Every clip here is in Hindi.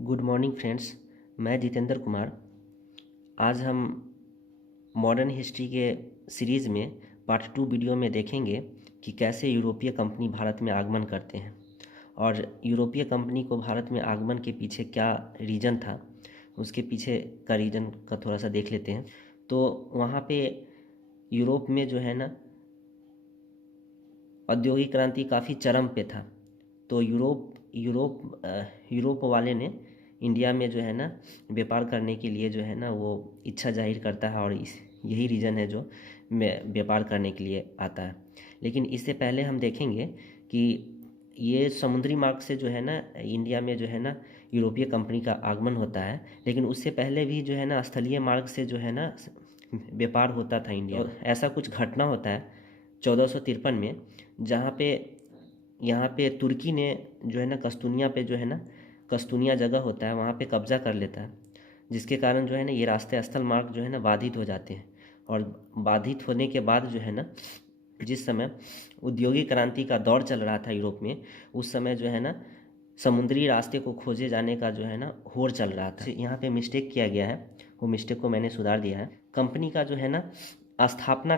Good morning friends. मैं जितेंद्र कुमार। आज हम मॉडर्न हिस्ट्री के सीरीज़ में पार्ट 2 वीडियो में देखेंगे कि कैसे यूरोपीय कंपनी भारत में आगमन करते हैं और यूरोपीय कंपनी को भारत में आगमन के पीछे क्या रीज़न था, उसके पीछे का रीज़न का थोड़ा सा देख लेते हैं। तो वहाँ पे यूरोप में जो है ना औद्योगिक क्रांति काफ़ी चरम पे था। तो यूरोप वाले ने इंडिया में जो है ना व्यापार करने के लिए जो है ना वो इच्छा जाहिर करता है और यही रीज़न है जो व्यापार करने के लिए आता है। लेकिन इससे पहले हम देखेंगे कि ये समुद्री मार्ग से जो है ना इंडिया में जो है ना यूरोपीय कंपनी का आगमन होता है, लेकिन उससे पहले भी जो है ना स्थलीय मार्ग से जो है ना व्यापार होता था इंडिया। तो ऐसा कुछ घटना होता है 1453 में, जहाँ पे यहाँ पे तुर्की ने जो है ना कस्तूनिया पे जो है ना कस्तूनिया जगह होता है वहाँ पे कब्जा कर लेता है, जिसके कारण जो है ना ये रास्ते स्थल मार्ग जो है ना बाधित हो जाते हैं। और बाधित होने के बाद जो है ना जिस समय औद्योगिक क्रांति का दौर चल रहा था यूरोप में, उस समय जो है ना समुद्री रास्ते को खोजे जाने का जो है ना होड़ चल रहा था। यहाँ पे मिस्टेक किया गया है, वो मिस्टेक को मैंने सुधार दिया है। कंपनी का जो है ना स्थापना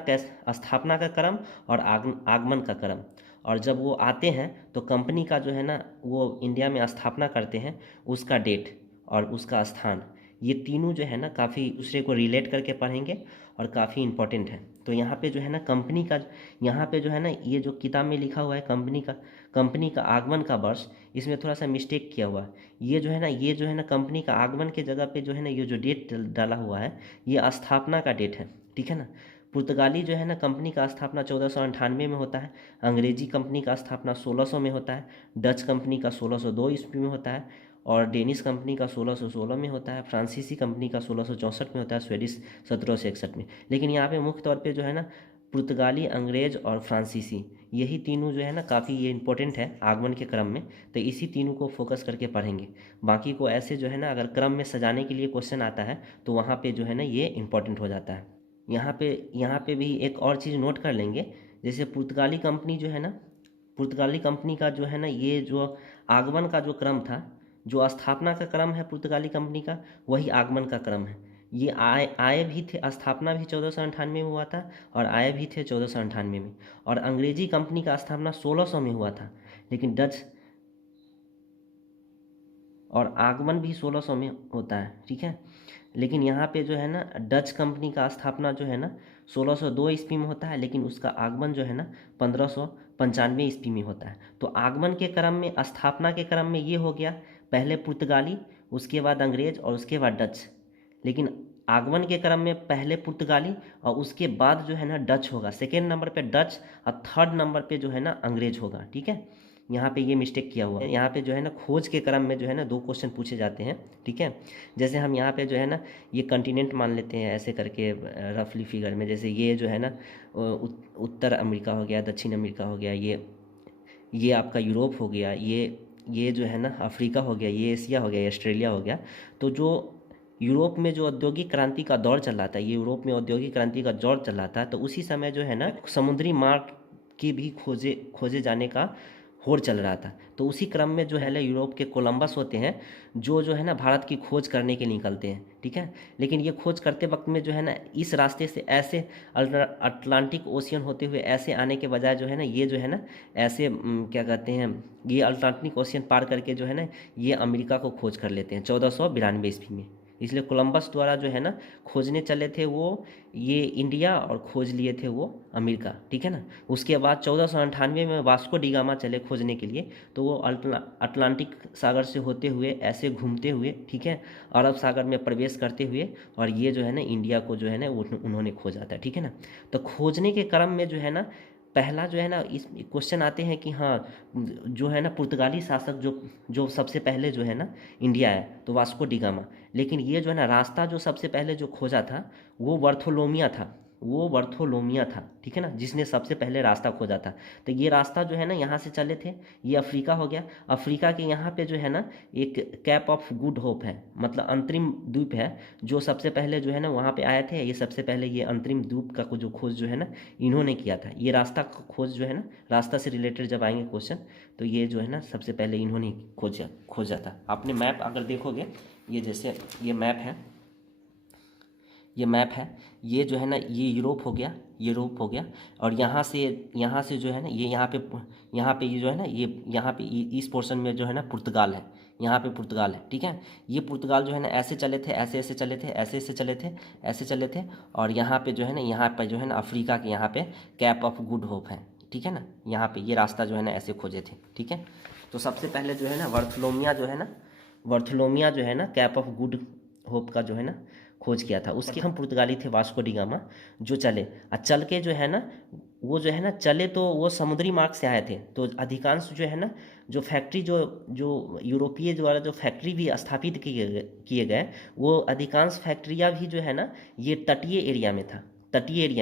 का क्रम और आगमन का क्रम, और जब वो आते हैं तो कंपनी का जो है ना वो इंडिया में स्थापना करते हैं, उसका डेट और उसका स्थान, ये तीनों जो है ना काफ़ी दूसरे को रिलेट करके पढ़ेंगे और काफ़ी इम्पोर्टेंट है। तो यहाँ पे जो है ना कंपनी का, यहाँ पे जो है ना ये जो किताब में लिखा हुआ है कंपनी का आगमन का वर्ष, इसमें थोड़ा सा मिस्टेक किया हुआ है। ये जो है ना कंपनी का आगमन के जगह पे जो है ना ये जो डेट डाला हुआ है ये स्थापना का डेट है, ठीक है ना। पुर्तगाली जो है ना कंपनी का स्थापना 1498 में होता है, अंग्रेजी कंपनी का स्थापना 1600 में होता है, डच कंपनी का 1602 ईस्वी में होता है, और डेनिश कंपनी का 1616 में होता है, फ्रांसीसी कंपनी का 1664 में होता है, स्वीडिश 1761 में। लेकिन यहाँ पे मुख्य तौर पे जो है ना पुर्तगाली, अंग्रेज और फ्रांसीसी, यही तीनों जो है ना काफ़ी ये इंपॉर्टेंट है आगमन के क्रम में, तो इसी तीनों को फोकस करके पढ़ेंगे। बाकी को ऐसे जो है ना अगर क्रम में सजाने के लिए क्वेश्चन आता है तो वहाँ पे जो है ना ये इंपॉर्टेंट हो जाता है। यहाँ पे भी एक और चीज़ नोट कर लेंगे, जैसे पुर्तगाली कंपनी जो है ना, पुर्तगाली कंपनी का जो है ना ये जो आगमन का जो क्रम था, जो स्थापना का क्रम है पुर्तगाली कंपनी का, वही आगमन का क्रम है। ये आए भी थे, स्थापना भी 1498 में हुआ था और आए भी थे 1498 में, और अंग्रेजी कंपनी का स्थापना 1600 में हुआ था, लेकिन डच और आगमन भी 1600 में होता है, ठीक है। लेकिन यहाँ पे जो है ना डच कंपनी का स्थापना जो है ना 1602 ईस्वी में होता है, लेकिन उसका आगमन जो है ना 1595 ईस्वी में होता है। तो आगमन के क्रम में, स्थापना के क्रम में ये हो गया, पहले पुर्तगाली, उसके बाद अंग्रेज और उसके बाद डच। लेकिन आगमन के क्रम में पहले पुर्तगाली और उसके बाद जो है ना डच होगा, सेकेंड नंबर पे डच और थर्ड नंबर पे जो है ना अंग्रेज होगा, ठीक है। यहाँ पे ये मिस्टेक किया हुआ है। यहाँ पे जो है ना खोज के क्रम में जो है ना 2 क्वेश्चन पूछे जाते हैं, ठीक है। जैसे हम यहाँ पे जो है ना ये कंटिनेंट मान लेते हैं ऐसे करके रफली फिगर में, जैसे ये जो है ना उत्तर अमेरिका हो गया, दक्षिण अमेरिका हो गया, ये आपका यूरोप हो गया, ये जो है ना अफ्रीका हो गया, ये एशिया हो गया, ये ऑस्ट्रेलिया हो गया। तो जो यूरोप में जो औद्योगिक क्रांति का दौर चल रहा था, ये यूरोप में औद्योगिक क्रांति का दौर चल रहा था, तो उसी समय जो है ना समुद्री मार्ग की भी खोजे जाने का होड़ चल रहा था। तो उसी क्रम में जो है ना यूरोप के कोलंबस होते हैं, जो है ना भारत की खोज करने के लिए निकलते हैं, ठीक है। लेकिन ये खोज करते वक्त में जो है ना इस रास्ते से ऐसे अटलांटिक ओशियन होते हुए ऐसे आने के बजाय जो है ना ये जो है ना ऐसे क्या कहते हैं, ये अटलांटिक ओशियन पार करके जो है ना ये अमेरिका को खोज कर लेते हैं 1492 ईस्वी में। इसलिए कोलंबस द्वारा जो है ना खोजने चले थे वो ये इंडिया और खोज लिए थे वो अमेरिका, ठीक है ना। उसके बाद 1498 में वास्को डी गामा चले खोजने के लिए, तो वो अटलांटिक सागर से होते हुए ऐसे घूमते हुए, ठीक है, अरब सागर में प्रवेश करते हुए, और ये जो है ना इंडिया को जो है ना उन्होंने खोजा था, ठीक है ना। तो खोजने के क्रम में जो है ना पहला जो है ना इस क्वेश्चन आते हैं कि हाँ जो है ना पुर्तगाली शासक जो सबसे पहले जो है ना इंडिया आया, तो वास्को डी गामा। लेकिन ये जो है ना रास्ता जो सबसे पहले जो खोजा था वो बर्थोलोमिया था, वो बर्थोलोमिया था, ठीक है ना, जिसने सबसे पहले रास्ता खोजा था। तो ये रास्ता जो है ना यहाँ से चले थे, ये अफ्रीका हो गया। अफ्रीका के यहाँ पे जो है ना एक कैप ऑफ गुड होप है, मतलब अंतरिम द्वीप है, जो सबसे पहले जो है ना वहाँ पे आए थे। ये सबसे पहले ये अंतरिम द्वीप का जो खोज जो है ना इन्होंने किया था। ये रास्ता का खोज जो है ना, रास्ता से रिलेटेड जब आएंगे क्वेश्चन, तो ये जो है ना सबसे पहले इन्होंने खोजा था। आपने मैप अगर देखोगे, ये जैसे ये मैप है, ये जो है ना ये यूरोप हो गया, यूरोप हो गया। और यहाँ से जो है ना ये यहाँ पे ये जो है ना ये यहाँ पे इस पोर्शन में जो है ना पुर्तगाल है, यहाँ पे पुर्तगाल है, ठीक है। ये पुर्तगाल जो है ना ऐसे चले थे, ऐसे चले थे, ऐसे चले थे। और यहाँ पे जो है ना यहाँ पे जो है ना अफ्रीका के यहाँ पे कैप ऑफ गुड होप है, ठीक है ना। यहाँ पे ये रास्ता जो है ना ऐसे खोजे थे, ठीक है। तो सबसे पहले जो है ना बर्थोलोमिया जो है ना कैप ऑफ गुड होप का जो है ना खोज किया था। उसके हम पुर्तगाली थे वास्को डी गामा, जो चले चल के जो है ना वो जो है ना चले, तो वो समुद्री मार्ग से आए थे। तो अधिकांश जो है ना जो फैक्ट्री जो यूरोपीय द्वारा जो फैक्ट्री भी स्थापित किए गए, वो अधिकांश फैक्ट्रियाँ भी जो है ना ये तटीय एरिया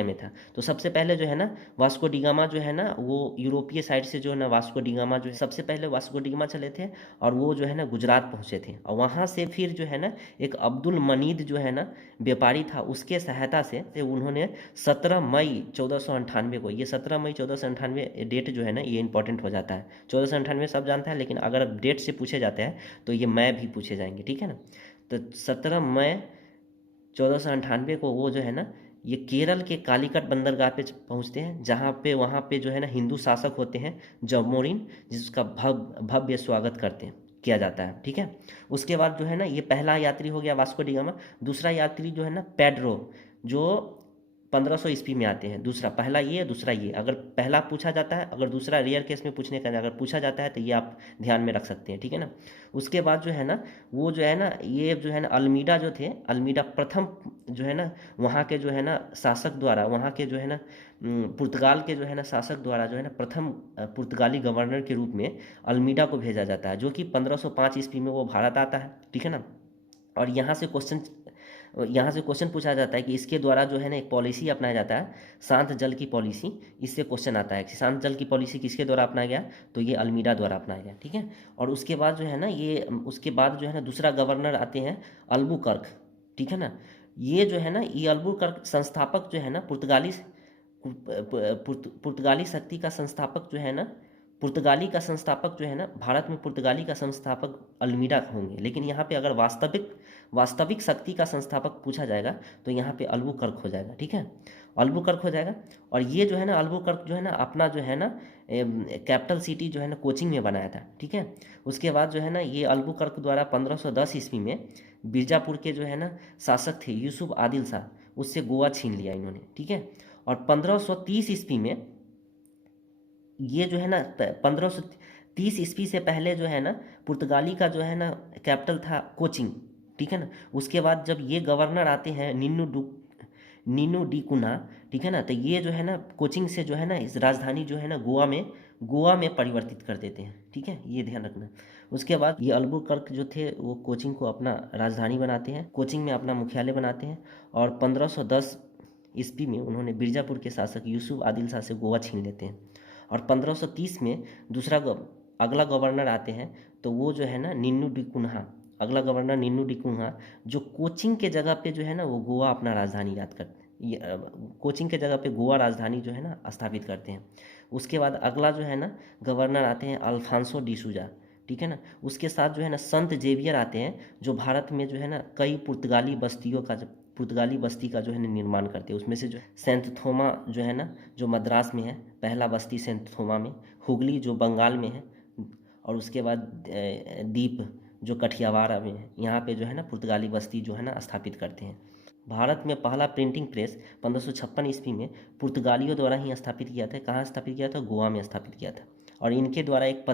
में था। तो सबसे पहले जो है ना वास्को डी गामा जो है ना वो यूरोपीय साइड से जो है ना वास्को डी गामा जो है सबसे पहले वास्को डी गामा चले थे, और वो जो है ना गुजरात पहुँचे थे। और वहाँ से फिर जो है ना एक अब्दुल मनीद जो है ना व्यापारी था, उसके सहायता से उन्होंने 17 मई 1498 को, ये 17 मई 1498 डेट जो है ना ये इंपॉर्टेंट हो जाता है। 1498 सब जानता है, लेकिन अगर डेट से पूछे जाते हैं तो ये मई भी पूछे जाएंगे, ठीक है ना। तो 17 मई 1498 को वो जो है ना ये केरल के कालीकट बंदरगाह पे पहुंचते हैं, जहाँ पे वहाँ पे जो है ना हिंदू शासक होते हैं जमोरिन, जिसका भव्य स्वागत किया जाता है, ठीक है। उसके बाद जो है ना ये पहला यात्री हो गया वास्को डी गामा। दूसरा यात्री जो है ना पेड्रो, जो 1500 ईस्वी में आते हैं। दूसरा, पहला ये, दूसरा ये। अगर पहला पूछा जाता है, अगर दूसरा रेयर केस में पूछने का अगर पूछा जाता है तो ये आप ध्यान में रख सकते हैं, ठीक है ना। उसके बाद जो है ना वो जो है ना ये जो है ना अल्मीडा जो थे, अल्मीडा प्रथम जो है ना वहाँ के जो है ना शासक द्वारा, वहाँ के जो है ना पुर्तगाल के जो है ना शासक द्वारा जो है ना प्रथम पुर्तगाली गवर्नर के रूप में अल्मीडा को भेजा जाता है, जो कि 1505 ईस्वी में वो भारत आता है, ठीक है ना। और यहाँ से क्वेश्चन पूछा जाता है कि इसके द्वारा जो है ना एक पॉलिसी अपनाया जाता है, शांत जल की पॉलिसी। इससे क्वेश्चन आता है कि शांत जल की पॉलिसी किसके द्वारा अपनाया गया, तो ये अल्मीडा द्वारा अपनाया गया, ठीक है। और उसके बाद जो है ना उसके बाद जो है ना दूसरा गवर्नर आते हैं अल्बुकर्क, ठीक है ना। ये जो है ना ये अल्बुकर्क संस्थापक जो है ना पुर्तगाली शक्ति का संस्थापक जो है ना, पुर्तगाली का संस्थापक जो है ना भारत में पुर्तगाली का संस्थापक अल्मीडा होंगे। लेकिन यहाँ पे अगर वास्तविक शक्ति का संस्थापक पूछा जाएगा तो यहाँ पे अल्बुकर्क हो जाएगा, ठीक है, अल्बुकर्क हो जाएगा। और ये जो है ना अल्बुकर्क जो है ना अपना जो है ना कैपिटल सिटी जो है ना कोचिंग में बनाया था, ठीक है। उसके बाद जो है ना ये अल्बुकर्क द्वारा 1510 ईस्वी में बीजापुर के जो है ना शासक थे यूसुफ आदिल शाह, उससे गोवा छीन लिया इन्होंने, ठीक है। और 1530 ईस्वी में ये जो है ना 1530 ईस्वी से पहले जो है ना पुर्तगाली का जो है ना कैपिटल था कोचिंग, ठीक है ना। उसके बाद जब ये गवर्नर आते हैं नीनू डी कुन्हा, ठीक है ना, तो ये जो है ना कोचिंग से जो है ना इस राजधानी जो है ना गोवा में परिवर्तित कर देते हैं, ठीक है, ये ध्यान रखना। उसके बाद ये अल्बुकर्क जो थे वो कोचिंग को अपना राजधानी बनाते हैं, कोचिंग में अपना मुख्यालय बनाते हैं। और 1510 ईस्वी में उन्होंने बीजापुर के शासक यूसुफ आदिल शाह से गोवा छीन लेते हैं। और 1530 में अगला गवर्नर आते हैं, तो वो जो है ना नीनू डी कुन्हा, अगला गवर्नर नीनू डी कुन्हा, जो कोचिंग के जगह पे जो है ना वो गोवा अपना राजधानी कोचिंग के जगह पे गोवा राजधानी जो है ना स्थापित करते हैं। उसके बाद अगला जो है ना गवर्नर आते हैं अल्फांसो डी सूजा, ठीक है ना। उसके साथ जो है ना संत जेवियर आते हैं, जो भारत में जो है ना कई पुर्तगाली बस्ती का जो है ना निर्माण करते हैं। उसमें से जो सेंट थोमा जो है ना जो मद्रास में है, पहला बस्ती सेंट थोमा में, हुगली जो बंगाल में है, और उसके बाद दीप जो कठियावाड़ में है, यहाँ पे जो है ना पुर्तगाली बस्ती जो है ना स्थापित करते हैं। भारत में पहला प्रिंटिंग प्रेस 1556 ईस्वी में पुर्तगालियों द्वारा ही स्थापित किया था। कहाँ स्थापित किया था? गोवा में स्थापित किया था। और इनके द्वारा एक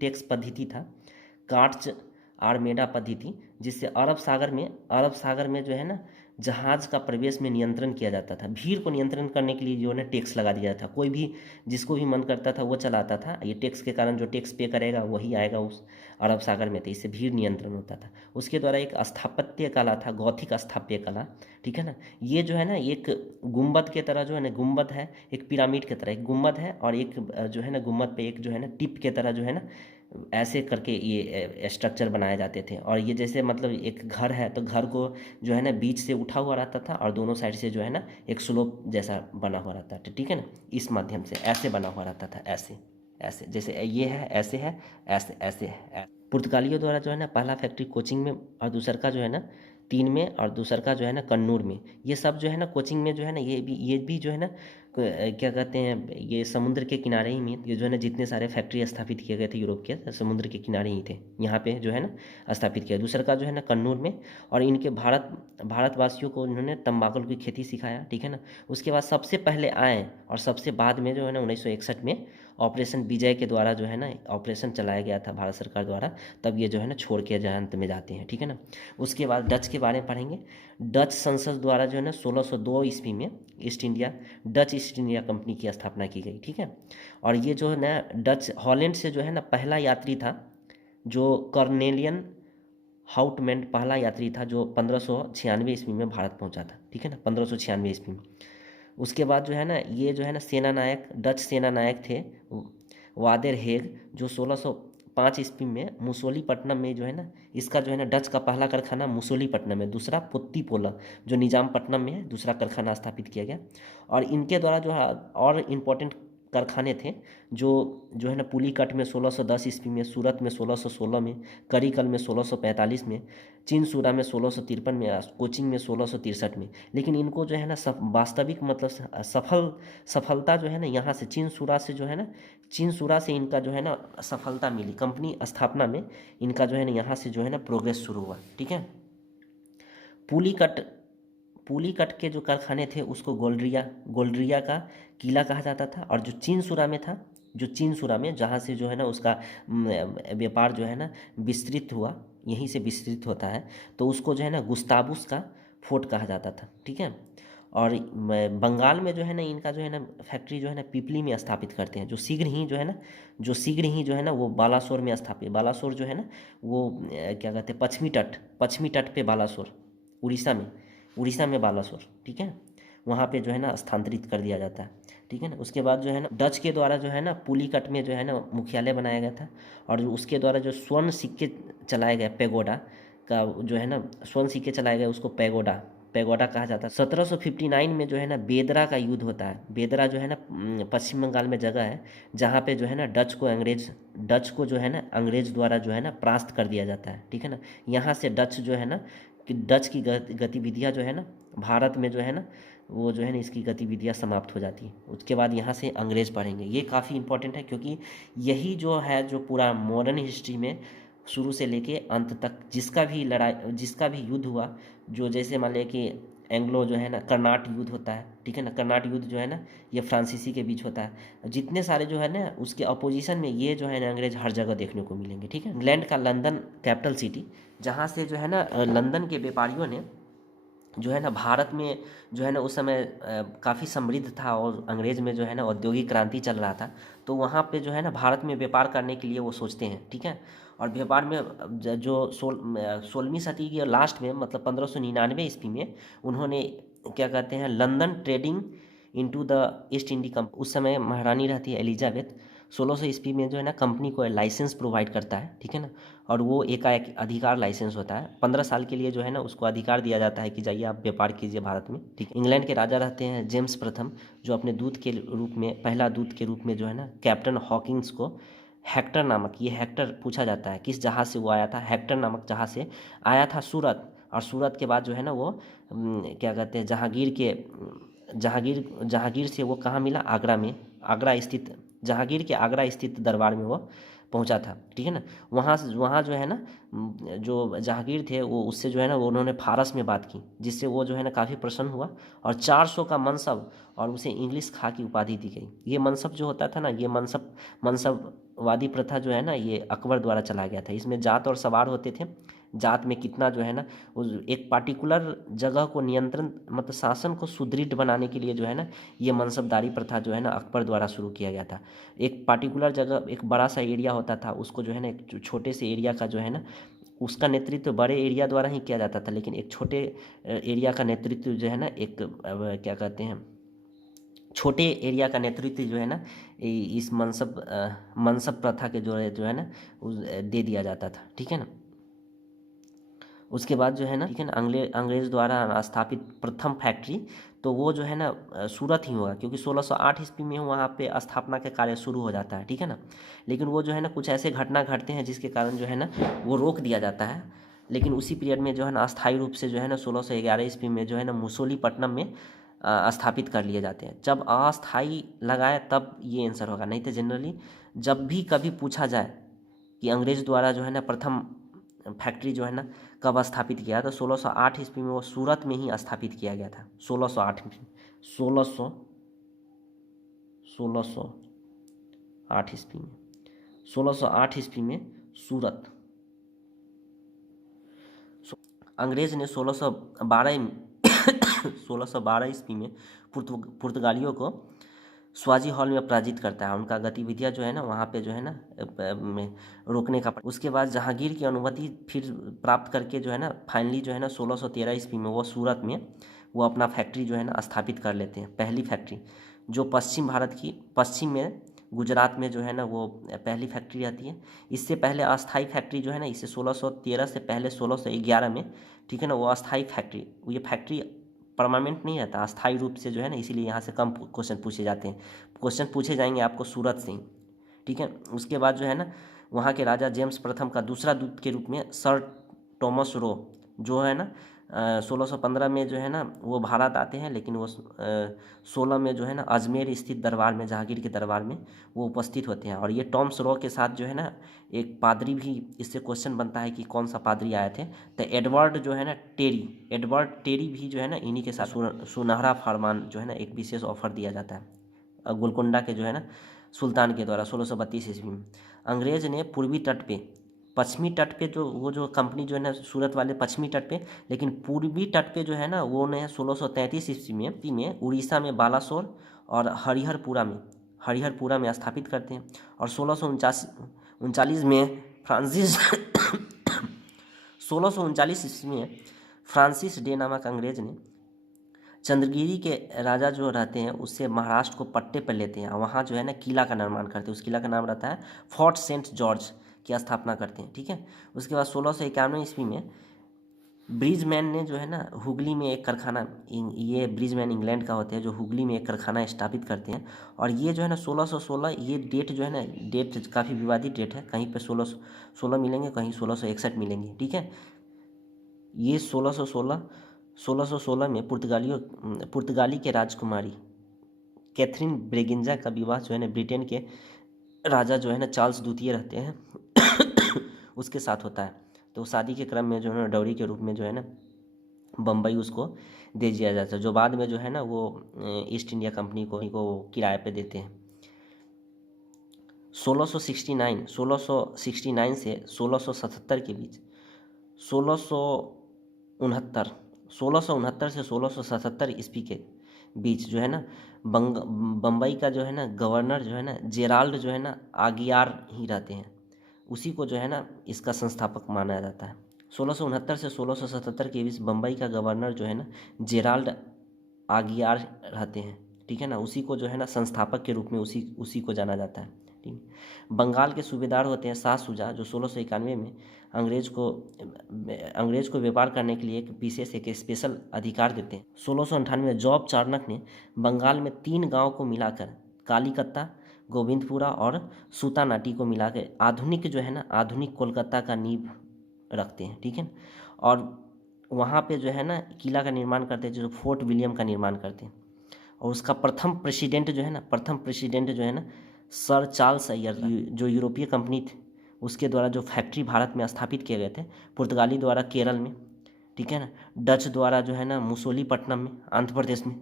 टेक्स पद्धति था, कार्ड्स आर्मेडा पद्धति, जिससे अरब सागर में जो है ना जहाज़ का प्रवेश में नियंत्रण किया जाता था। भीड़ को नियंत्रण करने के लिए जो है ना टैक्स लगा दिया था। कोई भी जिसको भी मन करता था वो चलाता था। ये टैक्स के कारण जो टैक्स पे करेगा वही आएगा उस अरब सागर में, तो इससे भीड़ नियंत्रण होता था। उसके द्वारा एक स्थापत्य कला था, गौथिक स्थापत्य कला, ठीक है ना। ये जो है ना एक गुम्बद के तरह जो है ना, गुम्बद है एक पिरामिड की तरह, एक गुम्बद है और एक जो है ना गुम्बद पे एक जो है ना टिप के तरह जो है ना ऐसे करके ये स्ट्रक्चर बनाए जाते थे। और ये जैसे मतलब एक घर है तो घर को जो है ना बीच से उठा हुआ रहता था और दोनों साइड से जो है ना एक स्लोप जैसा बना हुआ रहता था, ठीक है ना। इस माध्यम से ऐसे बना हुआ रहता था, ऐसे ऐसे, जैसे ये है, ऐसे है, ऐसे ऐसे है। पुर्तगालियों द्वारा जो है ना पहला फैक्ट्री कोचिंग में और दूसर का जो है ना तीन में और दूसर का जो है ना कन्नूर में। ये सब जो है ना कोचिंग में जो है ना ये भी जो है ना क्या कहते हैं, ये समुद्र के किनारे ही में ये जो है ना जितने सारे फैक्ट्री स्थापित किए गए थे यूरोप के, समुद्र के किनारे ही थे, यहाँ पे जो है ना स्थापित किया। दूसरा का जो है ना कन्नूर में। और इनके भारतवासियों को इन्होंने तंबाकू की खेती सिखाया, ठीक है ना। उसके बाद सबसे पहले आए और सबसे बाद में जो है ना 1961 में ऑपरेशन विजय के द्वारा जो है ना ऑपरेशन चलाया गया था भारत सरकार द्वारा, तब ये जो है ना छोड़ के अंत में जाते हैं, ठीक है ना। उसके बाद डच के बारे में पढ़ेंगे। डच संसद द्वारा जो है ना 1602 ईस्वी में डच ईस्ट इंडिया कंपनी की स्थापना की गई, ठीक है। और ये जो है ना डच हॉलैंड से जो है ना पहला यात्री था जो कॉर्नेलियन हाउटमैन, पहला यात्री था जो 1596 ईस्वी में भारत पहुंचा था, ठीक है ना, 1596 ईस्वी में। उसके बाद जो है ना ये जो है ना सेना नायक, डच सेना नायक थे वादेर हेग, जो 1605 ईस्वी में मुसोलीपट्टनम में जो है ना, इसका जो है ना डच का पहला कारखाना मुसोलीपट्टनम में, दूसरा पुत्तीपोला जो निजामपट्टनम में है, दूसरा कारखाना स्थापित किया गया। और इनके द्वारा जो है और इम्पोर्टेंट कारखाने थे जो है ना पुलीकट में 1610 ईस्वी में, सूरत में 1616 में, करिकल में 1645 में, चिनसुरा में 1653 में, कोचिंग में 1663 में। लेकिन इनको जो है ना वास्तविक मतलब सफलता जो है ना यहाँ से चिनसुरा से जो है ना, चिनसुरा से इनका जो है ना सफलता मिली, कंपनी स्थापना में इनका जो है ना यहाँ से जो है ना प्रोग्रेस शुरू हुआ, ठीक है। पुलीकट पुलीकट के जो कारखाने थे उसको गोल्ड्रिया का किला कहा जाता था। और जो चिनसुरा में था, जो चिनसुरा में जहाँ से जो है ना उसका व्यापार जो है ना विस्तृत हुआ, यहीं से विस्तृत होता है, तो उसको जो है ना गुस्ताबुस का फोर्ट कहा जाता था, ठीक है। और बंगाल में जो है ना इनका जो है ना फैक्ट्री जो है ना पिपली में स्थापित करते हैं, जो शीघ्र ही जो है ना वो बालासोर में स्थापित, बालासोर जो है ना वो क्या कहते हैं पश्चिमी तट पे बालासोर, उड़ीसा में बालासोर, ठीक है, वहाँ पे जो है ना स्थानांतरित कर दिया जाता है, ठीक है ना। उसके बाद जो है ना डच के द्वारा जो है ना पुलीकट में जो है ना मुख्यालय बनाया गया था। और उसके द्वारा जो स्वर्ण सिक्के चलाए गए, पेगोडा का जो है ना स्वर्ण सिक्के चलाए गए, उसको पैगोडा कहा जाता है। 1759 में जो है ना बेदरा का युद्ध होता है। बेदरा जो है ना पश्चिम बंगाल में जगह है जहाँ पे जो है ना डच को जो है ना अंग्रेज द्वारा जो है ना परास्त कर दिया जाता है, ठीक है ना। यहाँ से डच जो है ना कि डच की गतिविधियाँ जो है ना भारत में जो है ना वो जो है ना इसकी गतिविधियाँ समाप्त हो जाती है। उसके बाद यहाँ से अंग्रेज पढ़ेंगे। ये काफ़ी इंपॉर्टेंट है क्योंकि यही जो है जो पूरा मॉडर्न हिस्ट्री में शुरू से लेके अंत तक जिसका भी युद्ध हुआ, जो जैसे मान लिया कि एंग्लो जो है ना कर्नाट युद्ध होता है, ठीक है ना, कर्नाट युद्ध जो है ना ये फ्रांसीसी के बीच होता है। जितने सारे जो है ना उसके अपोजिशन में ये जो है ना अंग्रेज हर जगह देखने को मिलेंगे, ठीक है। इंग्लैंड का लंदन कैपिटल सिटी, जहाँ से जो है ना लंदन के व्यापारियों ने जो है ना भारत में जो है ना उस समय काफ़ी समृद्ध था और अंग्रेज में जो है ना औद्योगिक क्रांति चल रहा था, तो वहाँ पे जो है ना भारत में व्यापार करने के लिए वो सोचते हैं, ठीक है। और व्यापार में जो 16वीं सदी के लास्ट में मतलब 1599 ईस्वी में उन्होंने क्या कहते हैं London trading into the East India company, उस समय महारानी रहती है एलिजाबेथ, 1600 ईस्वी में जो है ना कंपनी को लाइसेंस प्रोवाइड करता है, ठीक है ना। और वो एकाएक अधिकार लाइसेंस होता है, 15 साल के लिए जो है ना उसको अधिकार दिया जाता है कि जाइए आप व्यापार कीजिए भारत में, ठीक है। इंग्लैंड के राजा रहते हैं जेम्स प्रथम, जो अपने दूत के रूप में पहला दूत के रूप में जो है ना कैप्टन हॉकिंस को हेक्टर नामक, ये हेक्टर पूछा जाता है किस जहाज़ से वो आया था, हेक्टर नामक जहाज़ से आया था सूरत। और सूरत के बाद जो है ना वो क्या कहते हैं जहांगीर से वो कहाँ मिला, आगरा में, जहांगीर के आगरा स्थित दरबार में वो पहुंचा था, ठीक है ना। वहाँ जो है ना जो जहांगीर थे वो उससे जो है ना वो उन्होंने फारस में बात की, जिससे वो जो है ना काफ़ी प्रसन्न हुआ और 400 का मनसब और उसे इंग्लिश खां की उपाधि दी गई। ये मनसब जो होता था ना, ये मनसब वादी प्रथा जो है ना ये अकबर द्वारा चला गया था। इसमें जात और सवार होते थे। जात में कितना जो है ना उस एक पार्टिकुलर जगह को नियंत्रण मतलब शासन को सुदृढ़ बनाने के लिए जो है ना ये मनसबदारी प्रथा जो है ना अकबर द्वारा शुरू किया गया था। एक पार्टिकुलर जगह एक बड़ा सा एरिया होता था, उसको जो है ना एक छोटे से एरिया का जो है ना उसका नेतृत्व बड़े एरिया द्वारा ही किया जाता था, लेकिन एक छोटे एरिया का नेतृत्व जो है ना एक क्या कहते हैं छोटे एरिया का नेतृत्व जो है ना इस मनसब प्रथा के जो है ना दे दिया जाता था। ठीक है ना। उसके बाद जो है ना ठीक है ना अंग्रेज द्वारा स्थापित प्रथम फैक्ट्री तो वो जो है ना सूरत ही होगा, क्योंकि 1608 ईस्वी में वहाँ पे स्थापना के कार्य शुरू हो जाता है। ठीक है ना। लेकिन वो जो है ना कुछ ऐसे घटना घटते हैं जिसके कारण जो है ना वो रोक दिया जाता है। लेकिन उसी पीरियड में जो है ना अस्थायी रूप से जो है ना 1611 ईस्वी में जो है ना मुसोलीपट्टनम में स्थापित कर लिए जाते हैं। जब अस्थायी लगाए तब ये आंसर होगा, नहीं तो जनरली जब भी कभी पूछा जाए कि अंग्रेज द्वारा जो है ना प्रथम फैक्ट्री जो है ना कब स्थापित किया, तो 1608 ईस्वी में वो सूरत में ही स्थापित किया गया था। 1608 ईस्वी 1608 ईस्वी में 1608 ईस्वी में सूरत। अंग्रेज ने 1612 ईस्वी में पुर्तगालियों को स्वाजी हॉल में पराजित करता है। उनका गतिविधियां जो है ना वहाँ पे जो है ना रोकने का। उसके बाद जहांगीर की अनुमति फिर प्राप्त करके जो है ना फाइनली जो है ना 1613 ईस्वी में वो सूरत में वो अपना फैक्ट्री जो है ना स्थापित कर लेते हैं। पहली फैक्ट्री जो पश्चिम में गुजरात में जो है ना वो पहली फैक्ट्री आती है। इससे पहले अस्थाई फैक्ट्री जो है ना इसे 1613 से पहले 1611 में ठीक है ना वो अस्थाई फैक्ट्री, ये फैक्ट्री परमानेंट नहीं रहता, अस्थायी रूप से जो है ना, इसीलिए यहाँ से कम क्वेश्चन पूछे जाते हैं। क्वेश्चन पूछे जाएंगे आपको सूरत से ही। ठीक है। उसके बाद जो है ना वहाँ के राजा जेम्स प्रथम का दूसरा दूत के रूप में सर टॉमस रो जो है ना 1615 में जो है ना वो भारत आते हैं, लेकिन वो 16 में जो है ना अजमेर स्थित दरबार में जहांगीर के दरबार में वो उपस्थित होते हैं। और ये टॉमस रो के साथ जो है ना एक पादरी भी, इससे क्वेश्चन बनता है कि कौन सा पादरी आए थे, तो एडवर्ड टेरी भी जो है ना इन्हीं के साथ सुनहरा फरमान जो है ना एक विशेष ऑफर दिया जाता है गोलकुंडा के जो है ना सुल्तान के द्वारा 1632 ईस्वी में। अंग्रेज ने पश्चिमी तट पे जो कंपनी जो है ना सूरत वाले पश्चिमी तट पे, लेकिन पूर्वी तट पे जो है ना वो ने 1633 ईस्वी में उड़ीसा में बालासोर और हरिहरपुरा में स्थापित करते हैं। और 1639 में 1639 ईस्वी में फ्रांसिस डे नामक अंग्रेज ने चंद्रगिरी के राजा जो रहते हैं उससे महाराष्ट्र को पट्टे पर लेते हैं। वहाँ जो है ना किला का निर्माण करते हैं, उस किला का नाम रहता है फोर्ट सेंट जॉर्ज की स्थापना करते हैं। ठीक है। उसके बाद 1691 ईस्वी में ब्रिजमैन ने जो है ना हुगली में एक कारखाना, ये ब्रिजमैन इंग्लैंड का होते हैं, जो हुगली में एक कारखाना स्थापित करते हैं। और ये जो है ना 1616, ये डेट जो है ना डेट काफ़ी विवादित डेट है, कहीं पे 1616 मिलेंगे, कहीं 1661 मिलेंगे। ठीक है। ये 1616 में पुर्तगाली के राजकुमारी कैथरीन ब्रेगिंजा का विवाह जो है ना ब्रिटेन के राजा जो है ना चार्ल्स द्वितीय रहते हैं उसके साथ होता है। तो शादी के क्रम में जो है ना डौरी के रूप में जो है ना बम्बई उसको दे दिया जाता है, जो बाद में जो है ना वो ईस्ट इंडिया कंपनी को किराए पे देते हैं। 1669 से 1677 के बीच 1669 से 1677 ईस्वी के बीच जो है ना बम्बई का जो है ना गवर्नर जो है ना जेराल्ड जो है ना आगियार ही रहते हैं, उसी को जो है ना इसका संस्थापक माना जाता है। 1669 से 1677 के बीच बम्बई का गवर्नर जो है ना जेराल्ड आगियार रहते हैं। ठीक है ना। उसी को जो है ना संस्थापक के रूप में उसी को जाना जाता है। ठीक है। बंगाल के सूबेदार होते हैं शाह शुजा, जो 1691 में अंग्रेज को व्यापार करने के लिए एक स्पेशल अधिकार देते हैं। 1698 में जॉब चार्नक ने बंगाल में 3 गांव को मिलाकर कालीकत्ता, गोविंदपुरा और सूतानाटी को मिलाकर आधुनिक कोलकाता का नींव रखते हैं। ठीक है। और वहाँ पे जो है ना किला का निर्माण करते हैं, जो फोर्ट विलियम का निर्माण करते हैं। और उसका प्रथम प्रेसिडेंट जो है ना सर चार्ल्स अय्यर, जो यूरोपीय कंपनी थी उसके द्वारा जो फैक्ट्री भारत में स्थापित किए गए थे, पुर्तगाली द्वारा केरल में, ठीक है ना, डच द्वारा जो है ना मुसोलीपट्टनम में आंध्र प्रदेश में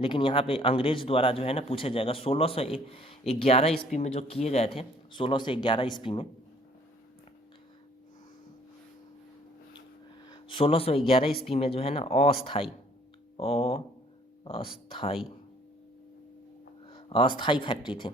लेकिन यहाँ पे अंग्रेज द्वारा जो है ना पूछा जाएगा 1611 ईस्वी में जो किए गए थे, 1611 ईस्वी में, 1611 ईस्वी में जो है ना अस्थाई अस्थाई फैक्ट्री थे।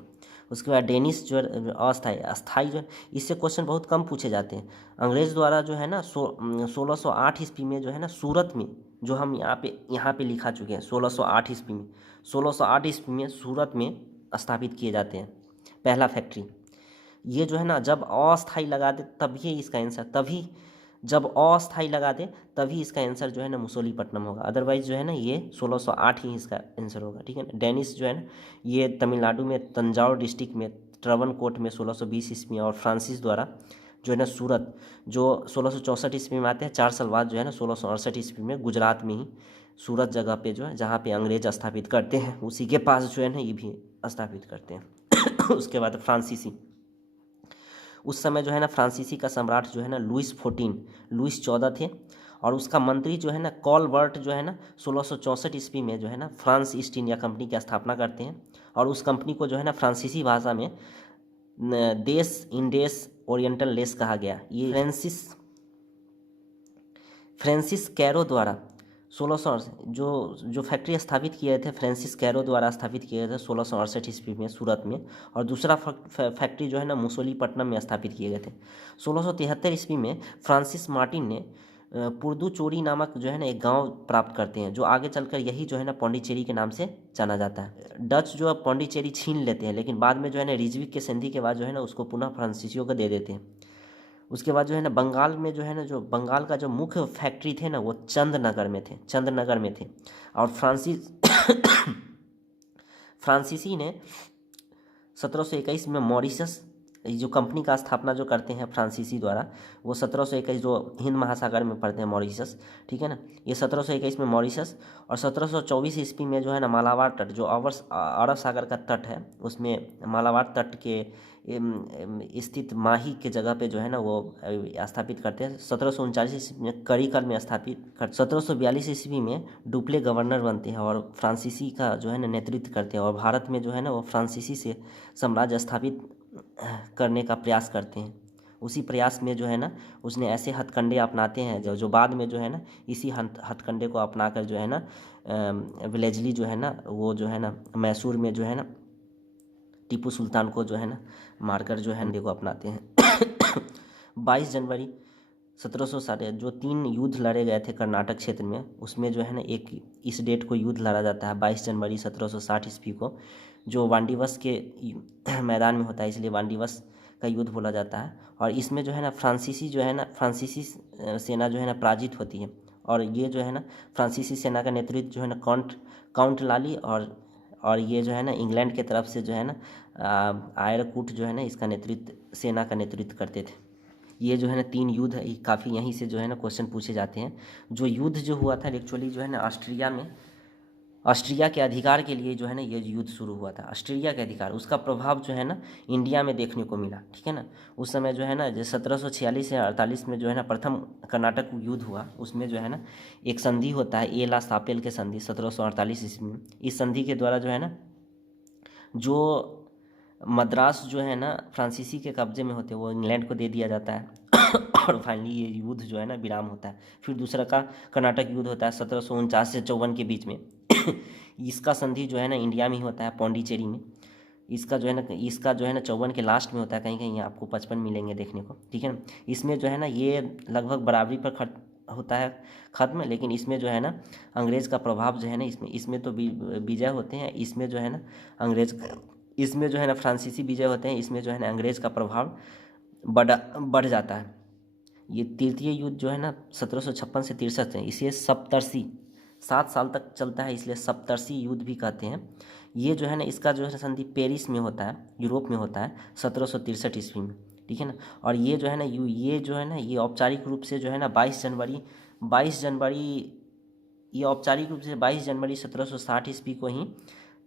उसके बाद डेनिस जो अस्थाई, अस्थाई जो, इससे क्वेश्चन बहुत कम पूछे जाते हैं। अंग्रेज द्वारा जो है ना 1608 ईस्वी में जो है ना सूरत में, जो हम यहाँ पे लिखा चुके हैं 1608 ईस्वी में, 1608 ईस्वी में सूरत में स्थापित किए जाते हैं पहला फैक्ट्री। ये जो है ना जब अस्थाई लगा दे तभी इसका आंसर, तभी जब अस्थाई लगा दे तभी इसका आंसर जो है ना मुसोलीपट्टनम होगा, अदरवाइज जो है ना ये 1608 ही इसका आंसर होगा, ठीक है ना। डेनिस जो है ना ये तमिलनाडु में तंजावुर डिस्ट्रिक्ट में ट्रवनकोट में 1620 ईस्वी में, और फ्रांसिस द्वारा जो है ना सूरत जो 1664 ईस्वी में आते हैं, 4 साल बाद जो है ना 1668 ईस्वी में गुजरात में ही सूरत जगह पे जो है जहाँ पे अंग्रेज स्थापित करते हैं उसी के पास जो है ना ये भी स्थापित करते हैं। उसके बाद फ्रांसीसी, उस समय जो है ना फ्रांसीसी का सम्राट जो है ना लुइस 14 थे, और उसका मंत्री जो है ना कॉलबर्ट जो है ना 1664 ईस्वी में जो है ना फ्रांस ईस्ट इंडिया कंपनी की स्थापना करते हैं, और उस कंपनी को जो है ना फ्रांसीसी भाषा में देश इंडेस ओरिएंटल लेस कहा गया। ये फ्रांसिस कैरो द्वारा 1600 जो फैक्ट्री स्थापित किए थे, फ्रांसिस कैरो द्वारा स्थापित किए थे 1668 ईस्वी में सूरत में, और दूसरा फैक्ट्री जो है ना मुसोलीपट्टनम में स्थापित किए गए थे। 1673 ईस्वी में फ्रांसिस मार्टिन ने पुर्दुचेरी नामक जो है ना एक गांव प्राप्त करते हैं, जो आगे चलकर यही जो है ना पौंडीचेरी के नाम से जाना जाता है। डच जो है पौंडीचेरी छीन लेते हैं, लेकिन बाद में जो है ना रिजविक के संधि के बाद जो है ना उसको पुनः फ्रांसीसियों को दे देते हैं। उसके बाद जो है ना बंगाल में जो है ना जो बंगाल का जो मुख्य फैक्ट्री थे ना वो चंद्रनगर में थे, और फ्रांसीसी ने 1721 में मॉरिशस, जो कंपनी का स्थापना जो करते हैं फ्रांसीसी द्वारा, वो 1721 जो हिंद महासागर में पड़ते हैं मॉरिशस, ठीक है ना, ये 1721 में मॉरिशस, और 1724 ईस्वी में जो है ना मालाबार तट जो अरब सागर का तट है, उसमें मालाबार तट के स्थित माही के जगह पे जो है ना वो स्थापित करते हैं। 1739 ईस्वी में करिकल में स्थापित कर 1742 ईस्वी में डुप्ले गवर्नर बनते हैं और फ्रांसीसी का जो है ना नेतृत्व करते हैं, और भारत में जो है ना वो फ्रांसीसी से साम्राज्य स्थापित करने का प्रयास करते हैं। उसी प्रयास में जो है ना उसने ऐसे हथकंडे अपनाते हैं जो बाद में जो है ना इसी हथकंडे को अपनाकर जो है ना वेलेस्ली जो है ना वो जो है ना मैसूर में जो है ना टीपू सुल्तान को जो है ना मारकर जो है को अपनाते हैं। 22 जनवरी 1760 जो 3 युद्ध लड़े गए थे कर्नाटक क्षेत्र में, उसमें जो है ना एक इस डेट को युद्ध लड़ा जाता है 22 जनवरी 1760 ईस्वी को, जो वांडीवस के मैदान में होता है, इसलिए वांडीवस का युद्ध बोला जाता है। और इसमें जो है ना फ्रांसीसी सेना जो है ना पराजित होती है, और ये जो है ना फ्रांसीसी सेना का नेतृत्व जो है ना काउंट लाली और ये जो है ना इंग्लैंड के तरफ से जो है ना आयरकूट जो है ना इसका नेतृत्व सेना का नेतृत्व करते थे। ये जो है ना 3 युद्ध है, काफ़ी यहीं से जो है ना क्वेश्चन पूछे जाते हैं। जो युद्ध जो हुआ था एक्चुअली जो है ना ऑस्ट्रिया के अधिकार के लिए जो है ना ये युद्ध शुरू हुआ था। ऑस्ट्रिया के अधिकार, उसका प्रभाव जो है ना इंडिया में देखने को मिला, ठीक है ना। उस समय जो है ना 1746 से 48 में जो है ना प्रथम कर्नाटक युद्ध हुआ, उसमें जो है ना एक संधि होता है एला सापेल के संधि 1748 ईस्वी में। इस संधि के द्वारा जो है ना जो मद्रास जो है ना फ्रांसीसी के कब्जे में होते हैं वो इंग्लैंड को दे दिया जाता है और फाइनली ये युद्ध जो है ना विराम होता है। फिर दूसरा का कर्नाटक युद्ध होता है 1749 से 54 के बीच में। इसका संधि जो है ना इंडिया में ही होता है, पौंडीचेरी में। इसका जो है ना 54 के लास्ट में होता है, कहीं कहीं आपको 55 मिलेंगे देखने को, ठीक है ना। इसमें जो है ना ये लगभग बराबरी पर होता है ख़त्म, लेकिन इसमें जो है ना अंग्रेज़ का प्रभाव जो है ना इसमें तो विजय होते हैं, इसमें जो है ना इसमें जो है ना फ्रांसीसी विजय होते हैं, इसमें जो है ना अंग्रेज़ का प्रभाव बढ़ जाता है। ये तृतीय युद्ध जो है ना 1756 से 63 है, इसे सप्तर्षि 7 साल तक चलता है, इसलिए सप्तर्षि युद्ध भी कहते हैं। ये जो है ना इसका जो है संधि पेरिस में होता है, यूरोप में होता है 1763 ईस्वी में, ठीक है ना। और ये जो है ना ये औपचारिक रूप से जो है ना 22 जनवरी 1760 ईस्वी को ही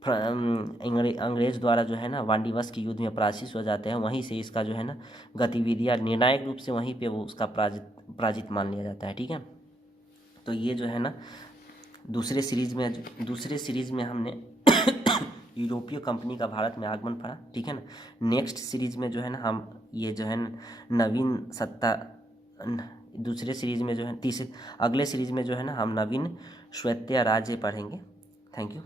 अंग्रेज द्वारा जो है ना वांडीवस के युद्ध में पराजित हो जाते हैं। वहीं से इसका जो है ना गतिविधियाँ निर्णायक रूप से वहीं पे वो उसका पराजित मान लिया जाता है, ठीक है। तो ये जो है ना दूसरे सीरीज़ में हमने यूरोपीय कंपनी का भारत में आगमन पढ़ा, ठीक है ना। नेक्स्ट सीरीज में जो है ना हम ये जो है नवीन सत्ता, दूसरे सीरीज में जो है अगले सीरीज में जो है ना हम नवीन स्वायत्त राज्य पढ़ेंगे। Thank you.